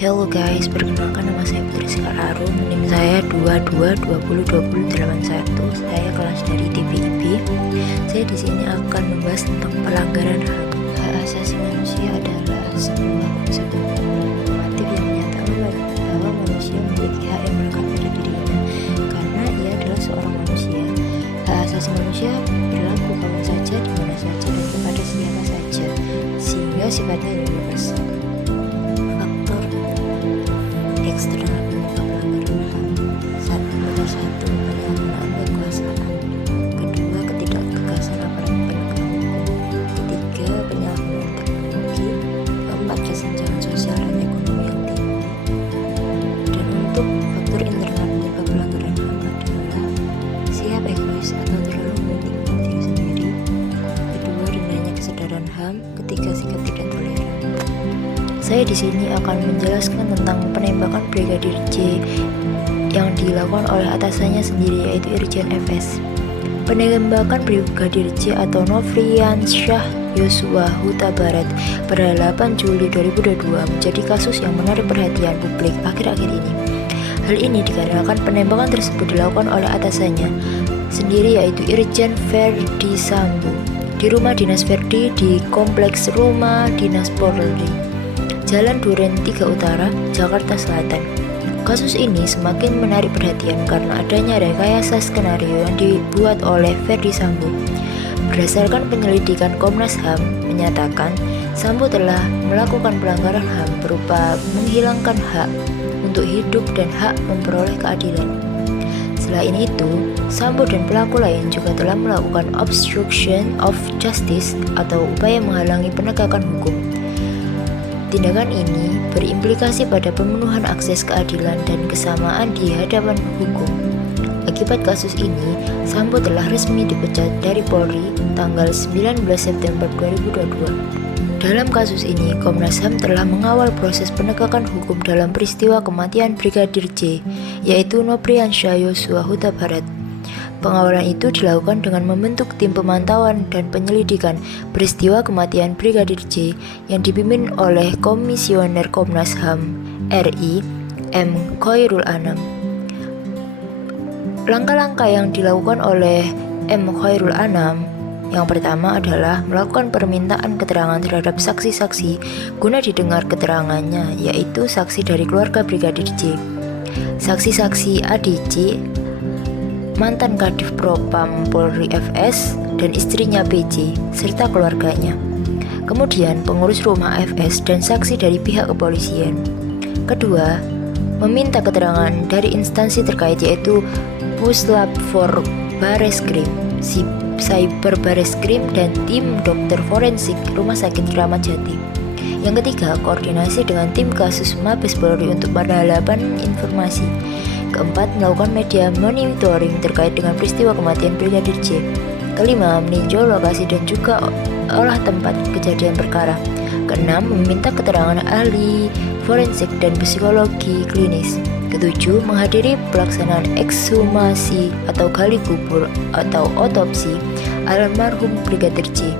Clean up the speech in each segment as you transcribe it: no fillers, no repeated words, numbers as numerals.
Hello guys, perkenalkan nama saya Putri Sekar Arum, NIM saya 22202081. Saya kelas dari TPIB. Saya di sini akan membahas tentang pelanggaran hak. Hak asasi manusia adalah sebuah konsep normatif yang menyatakan bahwa manusia memiliki hak yang melekat pada dirinya karena ia adalah seorang manusia. Hak asasi manusia berlaku kapan saja, di mana saja, dan kepada siapa saja, sehingga sifatnya universal. Eksternal berupa pelanggaran HAM. Nomor 1, penyalahgunaan kekuasaan. Kedua, ketidaktegasan aparat penegak hukum. Ketiga, penyalahgunaan teknologi. Keempat, kesenjangan sosial dan ekonomi yang tinggi. Dan untuk faktor internal penyebab pelanggaran HAM adalah sikap egois atau terlalu mementingkan diri sendiri. Kedua, rendahnya kesadaran HAM. Ketiga, sikap tidak toleran. Saya di sini akan menjelaskan tentang penembakan Brigadir J yang dilakukan oleh atasannya sendiri, yaitu Irjen FS. Penembakan Brigadir J atau Nofriansyah Yosua Huta Barat pada 8 Juli 2022 menjadi kasus yang menarik perhatian publik akhir-akhir ini. Hal ini dikarenakan penembakan tersebut dilakukan oleh atasannya sendiri, yaitu Irjen Verdi Sambo, di rumah dinas Verdi di Kompleks Rumah Dinas Polri, Jalan Duren 3 Utara, Jakarta Selatan. Kasus ini semakin menarik perhatian karena adanya rekayasa skenario yang dibuat oleh Verdi Sambo. Berdasarkan penyelidikan Komnas HAM menyatakan Sambo telah melakukan pelanggaran HAM berupa menghilangkan hak untuk hidup dan hak memperoleh keadilan. Selain itu, Sambo dan pelaku lain juga telah melakukan obstruction of justice atau upaya menghalangi penegakan hukum. Tindakan ini berimplikasi pada pemenuhan akses keadilan dan kesamaan di hadapan hukum. Akibat kasus ini, Sambo telah resmi dipecat dari Polri tanggal 19 September 2022. Dalam kasus ini, Komnas HAM telah mengawal proses penegakan hukum dalam peristiwa kematian Brigadir J, yaitu Nofriansyah Yosua Huta Barat. Pengawalan itu dilakukan dengan membentuk tim pemantauan dan penyelidikan peristiwa kematian Brigadir J yang dipimpin oleh Komisioner Komnas HAM RI M. Khairul Anam. Langkah-langkah yang dilakukan oleh M. Khairul Anam yang pertama adalah melakukan permintaan keterangan terhadap saksi-saksi guna didengar keterangannya, yaitu saksi dari keluarga Brigadir J, saksi-saksi ADC, mantan Kadif Propam Polri FS, dan istrinya PJ, serta keluarganya. Kemudian pengurus rumah FS dan saksi dari pihak kepolisian. Kedua, meminta keterangan dari instansi terkait, yaitu Puslap for Bareskrim, Cyber Bareskrim, dan tim dokter forensik Rumah Sakit Kramat Jati. Yang ketiga, koordinasi dengan tim kasus Mabes Polri untuk pendalaman informasi. Keempat, melakukan media monitoring terkait dengan peristiwa kematian Brigadir J. Kelima, meninjau lokasi dan juga olah tempat kejadian perkara. Keenam, meminta keterangan ahli forensik dan psikologi klinis. Ketujuh, menghadiri pelaksanaan ekshumasi atau gali kubur atau otopsi almarhum Brigadir J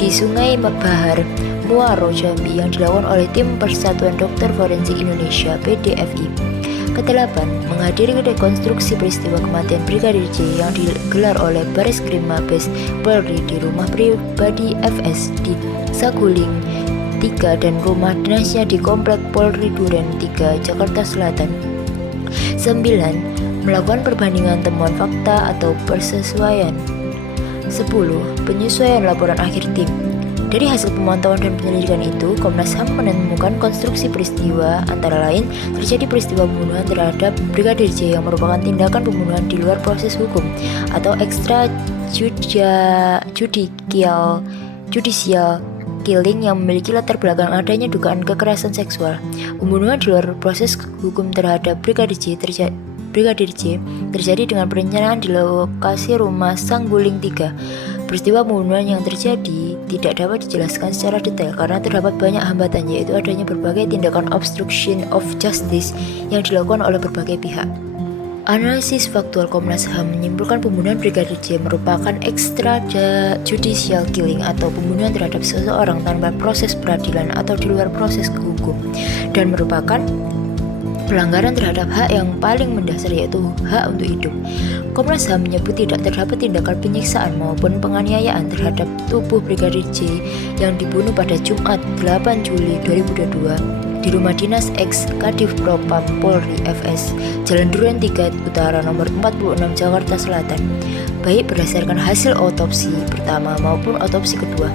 di Sungai Bahar, Muaro, Jambi yang dilakukan oleh tim Persatuan Dokter Forensik Indonesia (PDFI). Kedelapan, menghadiri rekonstruksi peristiwa kematian Brigadir J yang digelar oleh Bareskrim Mabes Polri di rumah pribadi FS di Saguling 3 dan rumah dinasnya di Komplek Polri Duren 3, Jakarta Selatan. 9. Melakukan perbandingan temuan fakta atau persesuaian. 10. Penyesuaian laporan akhir tim. Dari hasil pemantauan dan penyelidikan itu, Komnas HAM menemukan konstruksi peristiwa antara lain terjadi peristiwa pembunuhan terhadap Brigadir J yang merupakan tindakan pembunuhan di luar proses hukum atau extrajudicial killing yang memiliki latar belakang adanya dugaan kekerasan seksual. Pembunuhan di luar proses hukum terhadap Brigadir J terjadi dengan perencanaan di lokasi rumah Saguling 3. Peristiwa pembunuhan yang terjadi tidak dapat dijelaskan secara detail karena terdapat banyak hambatan, yaitu adanya berbagai tindakan obstruction of justice yang dilakukan oleh berbagai pihak. Analisis faktual Komnas HAM menyimpulkan pembunuhan Brigadir J merupakan extrajudicial killing atau pembunuhan terhadap seseorang tanpa proses peradilan atau di luar proses hukum. dan merupakan pelanggaran terhadap hak yang paling mendasar, yaitu hak untuk hidup. Komnas HAM menyebut tidak terdapat tindakan penyiksaan maupun penganiayaan terhadap tubuh Brigadir J yang dibunuh pada Jumat 8 Juli 2022 di rumah dinas ex Kadif Propam Polri FS, Jalan Duren 3 Utara nomor 46 Jakarta Selatan, baik berdasarkan hasil otopsi pertama maupun otopsi kedua.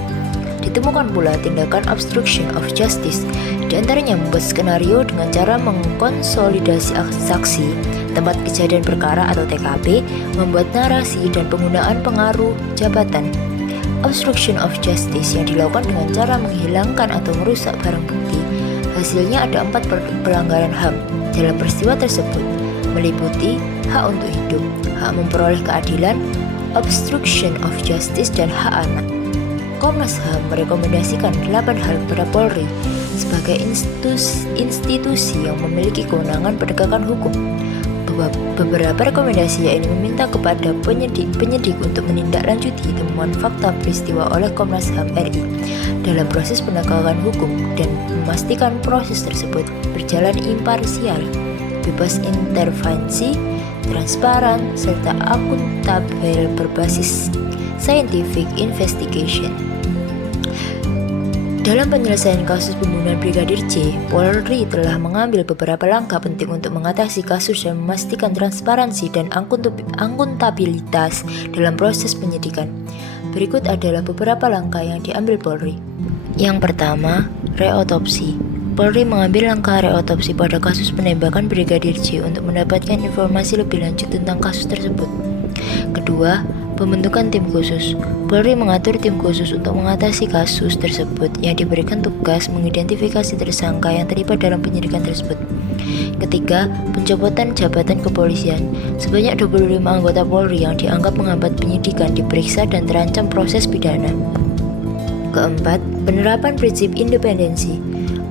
Ditemukan pula tindakan obstruction of justice, diantaranya membuat skenario dengan cara mengkonsolidasi saksi, tempat kejadian perkara atau TKP, membuat narasi, dan penggunaan pengaruh jabatan. Obstruction of justice yang dilakukan dengan cara menghilangkan atau merusak barang bukti. Hasilnya ada 4 pelanggaran HAM dalam peristiwa tersebut, meliputi hak untuk hidup, hak memperoleh keadilan, obstruction of justice, dan hak anak. Komnas HAM merekomendasikan 8 hal kepada Polri sebagai institusi yang memiliki kewenangan penegakan hukum. Beberapa rekomendasi yaitu meminta kepada penyidik untuk menindaklanjuti temuan fakta peristiwa oleh Komnas HAM RI dalam proses penegakan hukum dan memastikan proses tersebut berjalan imparsial, bebas intervensi, transparan, serta akuntabel berbasis scientific investigation. Dalam penyelesaian kasus pembunuhan Brigadir J, Polri telah mengambil beberapa langkah penting untuk mengatasi kasus dan memastikan transparansi dan akuntabilitas dalam proses penyidikan. Berikut adalah beberapa langkah yang diambil Polri. Yang pertama, reotopsi. Polri mengambil langkah reotopsi pada kasus penembakan Brigadir J untuk mendapatkan informasi lebih lanjut tentang kasus tersebut. Kedua, pembentukan tim khusus. Polri mengatur tim khusus untuk mengatasi kasus tersebut yang diberikan tugas mengidentifikasi tersangka yang terlibat dalam penyidikan tersebut. Ketiga, pencopotan jabatan kepolisian. Sebanyak 25 anggota Polri yang dianggap menghambat penyidikan diperiksa dan terancam proses pidana. Keempat, penerapan prinsip independensi.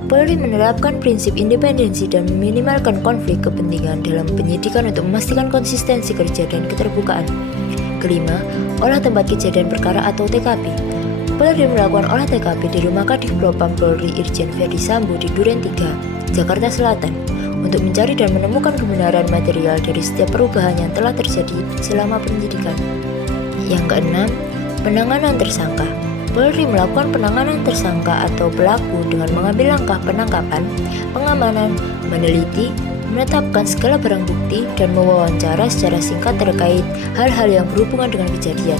Polri menerapkan prinsip independensi dan meminimalkan konflik kepentingan dalam penyidikan untuk memastikan konsistensi kerja dan keterbukaan. Kelima, olah tempat kejadian perkara atau TKP. Polri melakukan olah TKP di rumah Kadif Propam Polri Irjen Verdi Sambo di Duren 3, Jakarta Selatan, untuk mencari dan menemukan kebenaran material dari setiap perubahan yang telah terjadi selama penyidikan. Yang keenam, penanganan tersangka. Polri melakukan penanganan tersangka atau pelaku dengan mengambil langkah penangkapan, pengamanan, meneliti, menetapkan segala barang bukti, dan mewawancara secara singkat terkait hal-hal yang berhubungan dengan kejadian.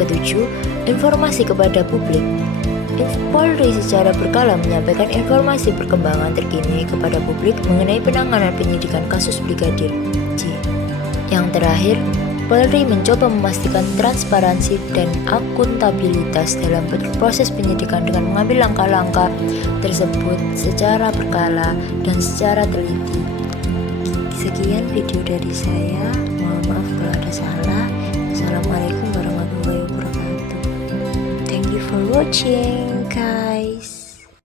Ketujuh, informasi kepada publik. Polri secara berkala menyampaikan informasi perkembangan terkini kepada publik mengenai penanganan penyidikan kasus Brigadir J. Yang terakhir, Polri mencoba memastikan transparansi dan akuntabilitas dalam proses penyidikan dengan mengambil langkah-langkah tersebut secara berkala dan secara teliti. Sekian video dari saya, mohon maaf kalau ada salah. Assalamualaikum warahmatullahi wabarakatuh. Thank you for watching.